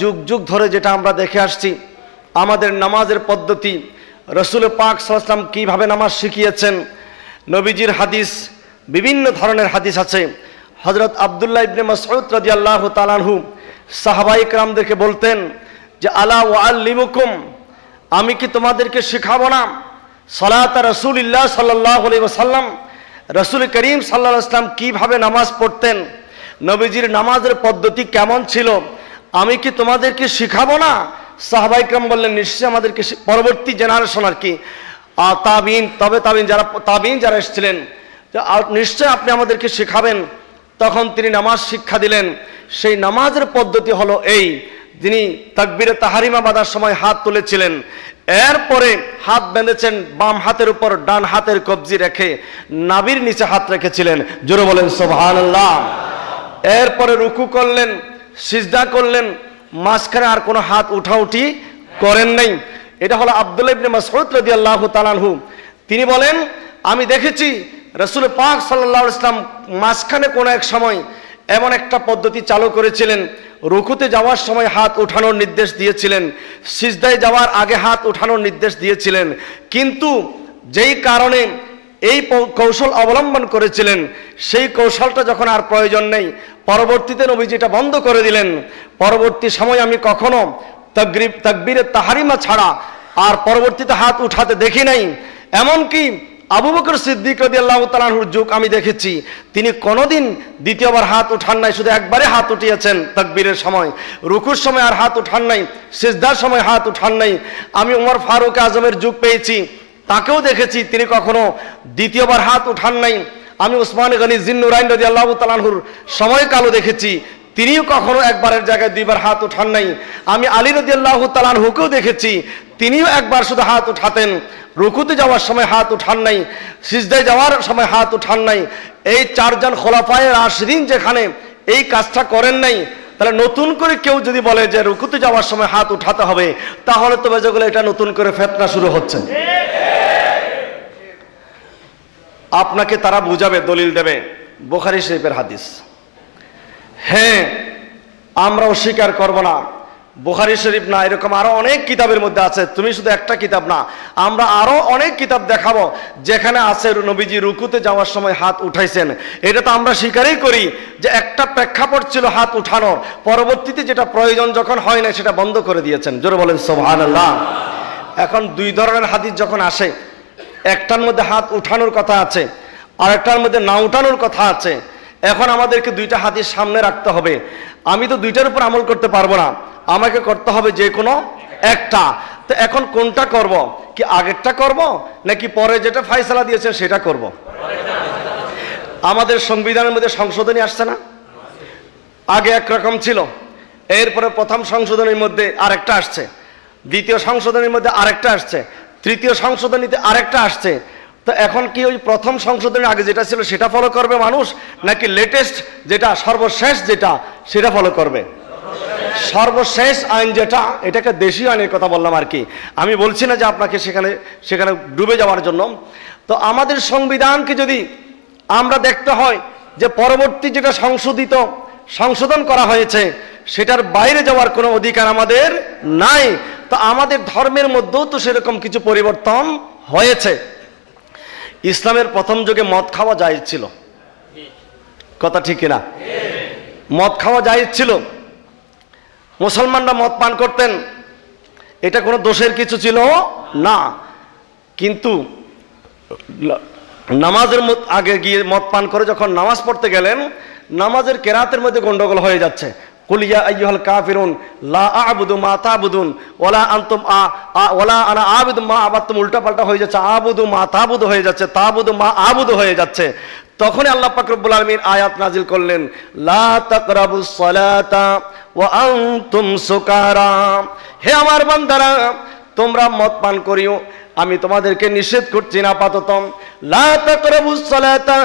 যুগ যুগ ধরে যেটা আমরা দেখে আসছি, আমাদের নামাজের পদ্ধতি, রসুল পাক সাল্লাল্লাহু আলাইহি ওয়াসাল্লাম কীভাবে নামাজ শিখিয়েছেন, নবীজির হাদিস, বিভিন্ন ধরনের হাদিস আছে। হযরত আব্দুল্লাহ ইবনে মাসউদ রাদিয়াল্লাহু তাআলা আনহু সাহাবায়ে কেরামদেরকে বলতেন যে আলা ওয়াআল্লিমুকুম, আমি কি তোমাদেরকে শেখাবো না সালাত রাসূলিল্লাহ সাল্লাল্লাহু আলাইহি ওয়াসাল্লাম, রসুল করিম সাল্লাল্লাহু আলাইহি ওয়াসাল্লাম কীভাবে নামাজ পড়তেন, নবীজির নামাজের পদ্ধতি কেমন ছিল, আমি কি তোমাদেরকে শেখাবো না? সাহাবায়ে কেরাম বললেন নিশ্চয়ই আমাদেরকে, পরবর্তী জেনারেশন আর কি তাবিন, তাবিন যারা এসেছিলেন, নিশ্চয় আপনি আমাদেরকে শেখাবেন। তখন তিনি নামাজ শিক্ষা দিলেন। সেই নামাজের পদ্ধতি হলো এই, তিনি তাকবীরে তাহরিমা বাঁধার সময় হাত তুলেছিলেন, এরপরে হাত বেঁধেছেন বাম হাতের উপর, ডান হাতের কবজি রেখে নাভির নিচে হাত রেখেছিলেন, জোরে বলেন সুবহানাল্লাহ। এরপরে রুকু করলেন, সিজদা করলেন, মাঝখানে আর কোনো হাত উঠাউঠি করেন নাই। এটা হলো আব্দুল্লাহ ইবনে মাসউদ রাদিয়াল্লাহু তাআলা আনহু। তিনি বলেন আমি দেখেছি রাসূল পাক সাল্লাল্লাহু আলাইহি ওয়াসাল্লাম মাঝখানে কোনো এক সময় এমন একটা পদ্ধতি চালু করেছিলেন, রুকুতে যাওয়ার সময় হাত উঠানোর নির্দেশ দিয়েছিলেন, সিজদায় যাওয়ার আগে হাত উঠানোর নির্দেশ দিয়েছিলেন, কিন্তু যেই কারণে এই কৌশল অবলম্বন করেছিলেন, সেই কৌশলটা যখন আর প্রয়োজন নেই, পরবর্তীতে নবীজি এটা বন্ধ করে দিলেন। পরবর্তী সময় আমি কখনো তাকবীরে তাহরিমা ছাড়া আর পরবর্তীতে হাত উঠাতে দেখি নাই। এমনকি আবু বকর সিদ্দিক রাদিয়াল্লাহু তাআলা আনহুর যুগ আমি দেখেছি, তিনি কোনোদিন দ্বিতীয়বার হাত উঠান নাই, শুধু একবারে হাত উঠিয়েছেন তাকবীরের সময়, রুকুর সময় আর হাত উঠান নাই, সিজদার সময় হাত উঠান নাই। আমি ওমর ফারুক আজমের যুগ পেয়েছি, তাকেও দেখেছি তিনি কখনো দ্বিতীয়বার হাত উঠান নাই। আমি উসমান গনি জিন্নুরাইন রাদিয়াল্লাহু তাআলা আনহুর সময়কালও দেখেছি, তিনিও কখনো একবারের জায়গায় দুইবার হাত উঠান নাই। আমি আলী রাদিয়াল্লাহু তাআলা আনহুকেও দেখেছি, তিনিও একবার শুধু হাত উঠাতেন, রুকুতে যাওয়ার সময় হাত উঠান নাই, সিজদায় যাওয়ার সময় হাত উঠান নাই। এই চারজন খোলাফায়ে রাশিদিন যেখানে এই কাজটা করেন নাই, তাহলে নতুন করে কেউ যদি বলে যে রুকুতে যাওয়ার সময় হাত উঠাতে হবে, তাহলে তো বেজগলে এটা নতুন করে ফিতনা শুরু হচ্ছে। আপনাকে তারা বুঝাবে, দলিল দেবে, বুখারী শরীফের হাদিস। হ্যাঁ, আমরা অস্বীকার করব না, বুখারী শরীফ না, এরকম আরো অনেক কিতাবের মধ্যে আছে, তুমি শুধু একটা কিতাব না, আমরা আরো অনেক কিতাব দেখাবো যেখানে আছে নবীজি রুকুতে যাওয়ার সময় হাত উঠাইছেন। এটা তো আমরা স্বীকারই করি যে একটা প্রেক্ষাপট ছিল হাত উঠানোর, পরবর্তীতে যেটা প্রয়োজন যখন হয় না সেটা বন্ধ করে দিয়েছেন, জোরে বলেন সুবহানাল্লাহ। এখন দুই ধরনের হাদিস যখন আসে, একটার মধ্যে হাত উঠানোর কথা আছে, আর একটার মধ্যে না উঠানোর কথা আছে। এখন আমাদেরকে দুইটা হাদিস সামনে রাখতে হবে। আমি তো দুইটার উপর আমল করতে পারবো না, আমাকে করতে হবে যে কোনো একটা। তো এখন কোনটা করব? কি আগেরটা করব নাকি পরে যেটা ফয়সালা দিয়েছেন সেটা করব? আমাদের সংবিধানের মধ্যে সংশোধনী আসছে না? আগে একরকম ছিল, এরপরে প্রথম সংশোধনীর মধ্যে আরেকটা আসছে, দ্বিতীয় সংশোধনীর মধ্যে আরেকটা আসছে, তৃতীয় সংশোধনীতে আরেকটা আসছে। তো এখন কি ওই প্রথম সংশোধনের আগে যেটা ছিল সেটা ফলো করবে মানুষ, নাকি লেটেস্ট যেটা সর্বশেষ যেটা সেটা ফলো করবে? সর্বশেষ আইন যেটা, এটাকে দেশীয় আইনের কথা বললাম আর কি, আমি বলছি না যে আপনাকে সেখানে ডুবে যাওয়ার জন্য। তো আমাদের সংবিধানকে যদি আমরা দেখতে হয় যে পরবর্তী যেটা সংশোধন করা হয়েছে সেটার বাইরে যাওয়ার কোনো অধিকার আমাদের নাই। তো আমাদের ধর্মের মধ্যেও তো সেরকম কিছু পরিবর্তন হয়েছে। ইসলামের প্রথম যুগে মদ খাওয়া জায়েজ ছিল, কথা ঠিক কিনা? মদ খাওয়া জায়েজ ছিল, মুসলমানরা মদ পান করতেন, এটা কোনো দোষের কিছু ছিল না। কিন্তু নামাজের আগে গিয়ে মদ পান করে যখন নামাজ পড়তে গেলেন, নামাজের কেরাতের মধ্যে গন্ডগোল হয়ে যাচ্ছে। কুল ইয়া আইয়ুহাল কাফিরুন লা আ'বুদু মা তা'বুদুন ওয়ালা আনতুম ওয়ালা আনা আ'বুদু মা আবাদতুম, উল্টাপাল্টা হয়ে যাচ্ছে, আ'বুদু মা তা'বুদু হয়ে যাচ্ছে, তা'বুদু মা আ'বুদু হয়ে যাচ্ছে। তখনই আল্লাহ পাক রব্বুল আলামিন আয়াত নাজিল করলেন, লা তাকরাবুস সালাতা ওয়া আনতুম সুকারা, হে আমার বান্দারা তোমরা মদ পান করিও, আমি তোমাদেরকে নিষেধ করছি না আপাতত। লা তাকরাবুস সালাতা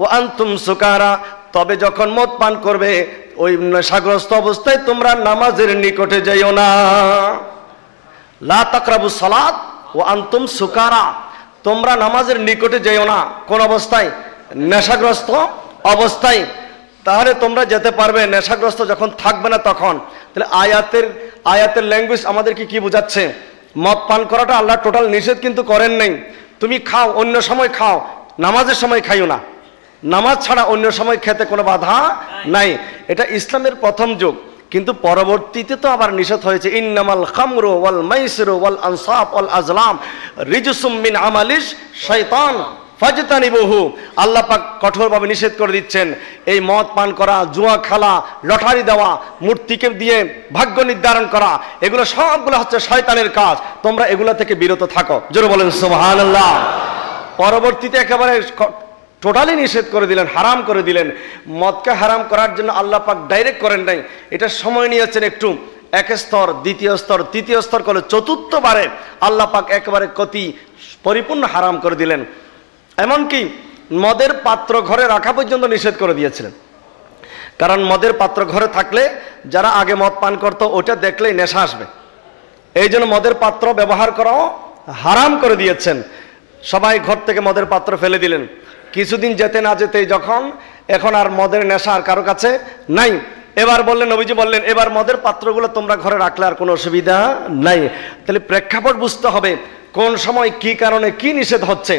ওয়া আনতুম সুকারা, তবে যখন মদ পান করবে ওই নেশাগ্রস্ত অবস্থায় তোমরা নামাজের নিকটে যাইও না। লা তাকরাবুস সালাত ওয়া আনতুম সুকারা, তোমরা নামাজের নিকটে যাইও না কোন অবস্থায়? নেশাগ্রস্ত অবস্থায়। তাহলে তোমরা যেতে পারবে, নেশাগ্রস্ত যখন থাকবে না তখন। তাহলে আয়াতের ল্যাঙ্গুয়েজ আমাদেরকে কি বোঝাচ্ছে? মদ পান করাটা আল্লাহ টোটাল নিষেধ কিন্তু করেন নাই। তুমি খাও, অন্য সময় খাও, নামাজের সময় খাইও না। নামাজ ছাড়া অন্য সময় খেতে কোনো বাধা নাই। এটা ইসলামের প্রথম যুগ, কিন্তু পরবর্তীতে তো আবার নিষেধ হয়েছে, ইন্নামাল খামরু ওয়াল মাইসিরু ওয়াল আনসাব ওয়াল আজলাম রিজসুম মিন আমালিশ শয়তান ফাজতানিবুহু। আল্লাহ পাক কঠোরভাবে নিষেধ করে দিচ্ছেন এই মদ পান করা, জুয়া খেলা, লটারি দেওয়া, মূর্তিকে দিয়ে ভাগ্য নির্ধারণ করা, এগুলো সবগুলো হচ্ছে শয়তানের কাজ। তোমরা এগুলো থেকে বিরত থাকো। জোরে বলেন সুবহানাল্লাহ। পরবর্তীতে একেবারে টোটালি নিষেধ করে দিলেন, হারাম করে দিলেন। মদকে হারাম করার জন্য আল্লাহ পাক ডাইরেক্ট করেন নাই, এটা সময় নিয়েছেন একটু। এক স্তর, দ্বিতীয় স্তর, তৃতীয় স্তর করে চতুর্থবারে আল্লাহ পাক একেবারে কতি পরিপূর্ণ হারাম করে দিলেন। এমনকি মদের পাত্র ঘরে রাখা পর্যন্ত নিষেধ করে দিয়েছিলেন। কারণ মদের পাত্র ঘরে থাকলে যারা আগে মদ পান করতো ওটা দেখলেই নেশা আসবে, এই জন্য মদের পাত্র ব্যবহার করাও হারাম করে দিয়েছেন। সবাই ঘর থেকে মদের পাত্র ফেলে দিলেন। কিছুদিন যেতে না যেতেই যখন এখন আর মদের নেশা আর কারো কাছে নাই, এবার বললেন, নবীজি বললেন, এবার মদের পাত্রগুলো তোমরা ঘরে রাখলে আর কোনো অসুবিধা নাই। তাহলে প্রেক্ষাপট বুঝতে হবে, কোন সময় কি কারণে কি নিষেধ হচ্ছে,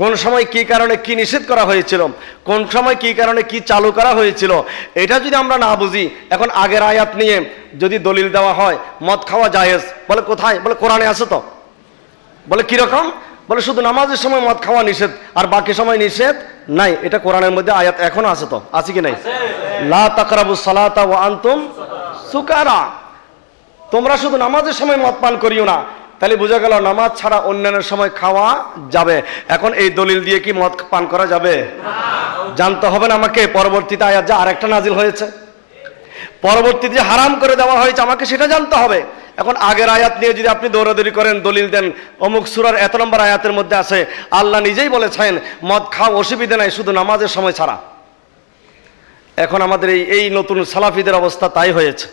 কোন সময় কি কারণে কি নিষেধ করা হয়েছিল, কোন সময় কি কারণে কি চালু করা হয়েছিল। এটা যদি আমরা না বুঝি, এখন আগের আয়াত নিয়ে যদি দলিল দেওয়া হয় মদ খাওয়া জায়েজ, বলে কোথায়? বলে কোরআনে আছে তো। বলে কিরকম? বলে শুধু নামাজের সময় মদ খাওয়া নিষেধ, আর বাকি সময় নিষেধ নাই। এটা কোরআনের মধ্যে আয়াত এখনো আছে তো, আছে কি নাই? লা তাকরাবুস সালাতা ওয়া আনতুম সুকারা, তোমরা শুধু নামাজের সময় মদ পান করিও না। তাহলে বোঝা গেল নামাজ ছাড়া অন্যান্য সময় খাওয়া যাবে। এখন এই দলিল দিয়ে কি মদ পান করা যাবে? জানতে হবে না আমাকে পরবর্তীতে আয়াত যে আরেকটা নাজিল হয়েছে, পরবর্তীতে যে হারাম করে দেওয়া হয়েছে, আমাকে সেটা জানতে হবে। এখন আগের আয়াত নিয়ে যদি আপনি দৌড়াদৌড়ি করেন, দলিল দেন অমুক সূরার এত নম্বর আয়াতের মধ্যে আছে, আল্লাহ নিজেই বলেছেন মদ খাও, অসুবিধা নাই, শুধু নামাজের সময় ছাড়া। এখন আমাদের এই নতুন সালাফিদের অবস্থা তাই হয়েছে।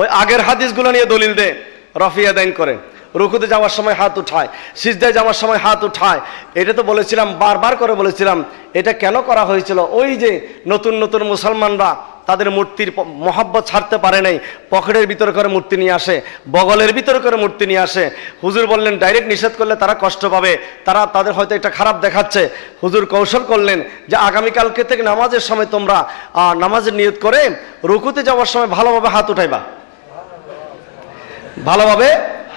ওই আগের হাদিসগুলো নিয়ে দলিল দেয়, রফিয়া দাইন করে, রুকুতে যাওয়ার সময় হাত উঠায়, সিজদায় যাওয়ার সময় হাত উঠায়। এটা তো বলেছিলাম, বারবার করে বলেছিলাম, এটা কেন করা হয়েছিল? ওই যে নতুন নতুন মুসলমানরা তাদের মূর্তির মহব্বত ছাড়তে পারে নাই, পকেটের ভিতরে করে মূর্তি নিয়ে আসে, বগলের ভিতরে করে মূর্তি নিয়ে আসে। হুজুর বললেন ডাইরেক্ট নিষেধ করলে তারা কষ্ট পাবে, তাদের হয়তো এটা খারাপ দেখাচ্ছে। হুজুর কৌশল করলেন যে আগামীকালকে থেকে নামাজের সময় তোমরা নামাজের নিয়ত করে রুকুতে যাওয়ার সময় ভালোভাবে হাত উঠাইবা, ভালোভাবে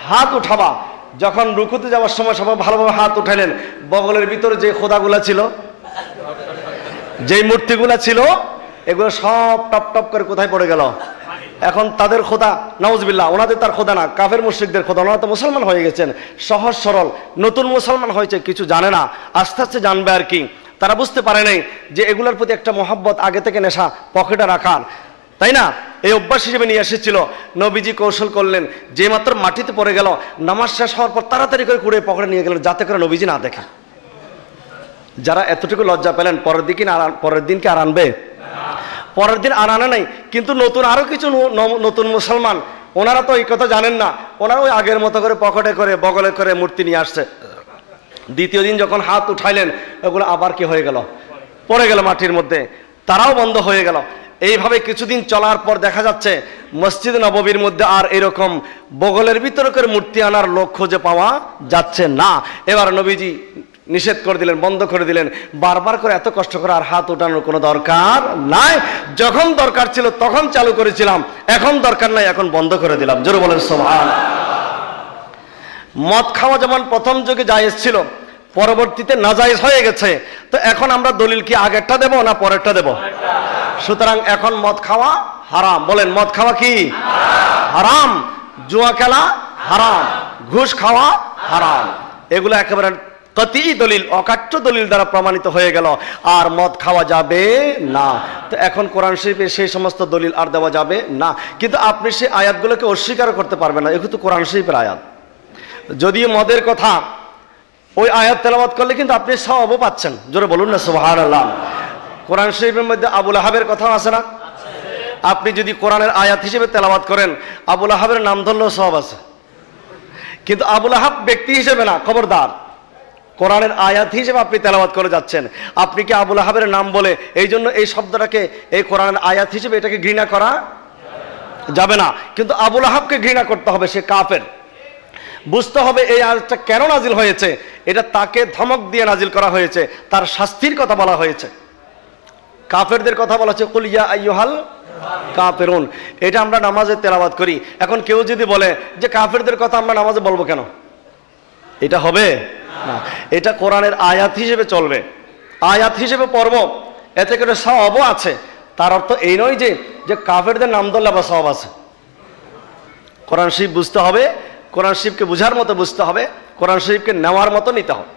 হাত উঠাবা। যখন রুকুতে যাওয়ার সময় সবাই ভালোভাবে হাত উঠাইলেন, বগলের ভিতরে যে খোদাগুলা ছিল, যেই মূর্তিগুলা ছিল, এগুলো সব টপ টপ করে কোথায় পড়ে গেল? এখন তাদের খোদা, নাউজুবিল্লাহ, ওনাদের তার খোদা না, কাফের মুশরিকদের খোদা। ওনারা তো মুসলমান হয়ে গেছেন, সহজ সরল নতুন মুসলমান হয়েছে, কিছু জানে না, আস্তে আস্তে জানবে আর কি। তারা বুঝতে পারে নাই যে এগুলোর প্রতি একটা মহব্বত আগে থেকে নেশা পকেটে রাখার, তাই না? এই অভ্যাস হিসেবে নিয়ে এসেছিল। নবীজি কৌশল করলেন, যে মাত্র মাটিতে পড়ে গেল, নামাজ শেষ হওয়ার পর তাড়াতাড়ি করে কুড়ে পকেটে নিয়ে গেলেন, যাতে করে নবীজি না দেখে। যারা এতটুকু লজ্জা পেলেন, পরের দিন কি আর আনবে? পরের দিন আর আনে নাই। কিন্তু নতুন আরো কিছু নতুন মুসলমান, ওনারা তো এই কথা জানেন না, ওনারা ওই আগের মতো করে পকেটে করে বগলে করে মূর্তি নিয়ে আসছে। দ্বিতীয় দিন যখন হাত উঠাইলেন, ওগুলো আবার কি হয়ে গেল? পড়ে গেল মাটির মধ্যে, তারাও বন্ধ হয়ে গেল। এইভাবে কিছুদিন চলার পর দেখা যাচ্ছে মসজিদ নববীর মধ্যে আর এরকম বগলের ভিতরে করে মূর্তি আনার লোক খুঁজে পাওয়া যাচ্ছে না। এবার নবীজি নিষেধ করে দিলেন, বন্ধ করে দিলেন। বারবার করে এত কষ্ট করে আর হাত ওঠানোর কোনো দরকার নাই। যখন দরকার ছিল তখন চালু করেছিলাম, এখন দরকার নাই, এখন বন্ধ করে দিলাম। জোরে বলেন সুবহানাল্লাহ। মদ খাওয়া যেমন প্রথম যুগে জায়েজ ছিল, পরবর্তীতে নাজায়েজ হয়ে গেছে। তো এখন আমরা দলিল কি আগেরটা দেব না পরেরটা দেব? সুতরাং এখন মদ খাওয়া হারাম। বলেন, মদ খাওয়া কি হারাম? জুয়া খেলা হারাম, ঘুষ খাওয়া হারাম। এগুলো একেবারে কতি দলিল, অকাট্য দলিল দ্বারা প্রমাণিত হয়ে গেল, আর মদ খাওয়া যাবে না। তো এখন কোরআন শরীফে সেই সমস্ত দলিল আর দেওয়া যাবে না। কিন্তু আপনি সেই আয়াতগুলোকে অস্বীকার করতে পারবেন না, এগুলো তো কোরআন শরীফের আয়াত। যদিও মদের কথা ওই আয়াত তেলাওয়াত করলে কিন্তু আপনি সওয়াবও পাচ্ছেন। জোরে বলুন না সুবহানাল্লাহ। কোরআন শরীফের মধ্যে আবু লাহাবের কথাও আছে না? আপনি যদি কোরআনের আয়াত হিসেবে তেলাওয়াত করেন, আবু লাহাবের নাম ধরলেও সওয়াব আছে। কিন্তু আবু লাহাব ব্যক্তি হিসেবে না, খবরদার। কোরআনের আয়াত হিসেবে আপনি তেলাওয়াত করে যাচ্ছেন। আপনি কি আবু লাহাবের নাম বলে এই জন্য এই শব্দটাকে এই কোরআনের আয়াত হিসেবে এটাকে ঘৃণা করা যাবে না। কিন্তু আবু লাহাবকে ঘৃণা করতে হবে, সে কাফের। বুঝতে হবে এই আয়াতটা কেন নাজিল হয়েছে, এটা তাকে ধমক দিয়ে নাজিল করা হয়েছে, তার শাস্তির কথা বলা হয়েছে। কাফেরদের কথা বলা হচ্ছে কুল ইয়া আইয়ুহাল কাফিরুন, এটা আমরা নামাজে তেলাওয়াত করি। এখন কেউ যদি বলে যে কাফেরদের কথা আমরা নামাজে বলবো কেন, এটা হবে না। এটা কোরআনের আয়াত হিসেবে চলবে, আয়াত হিসেবে পড়ব, এতে করে সওয়াবও আছে। তার অর্থ এই নয় যে কাফেরদের নাম ধরলে আবার সওয়াব আছে। কোরআন শরীফ বুঝতে হবে, কোরআন শরীফকে বুঝার মতো বুঝতে হবে, কোরআন শরীফকে নেওয়ার মতো নিতে হবে।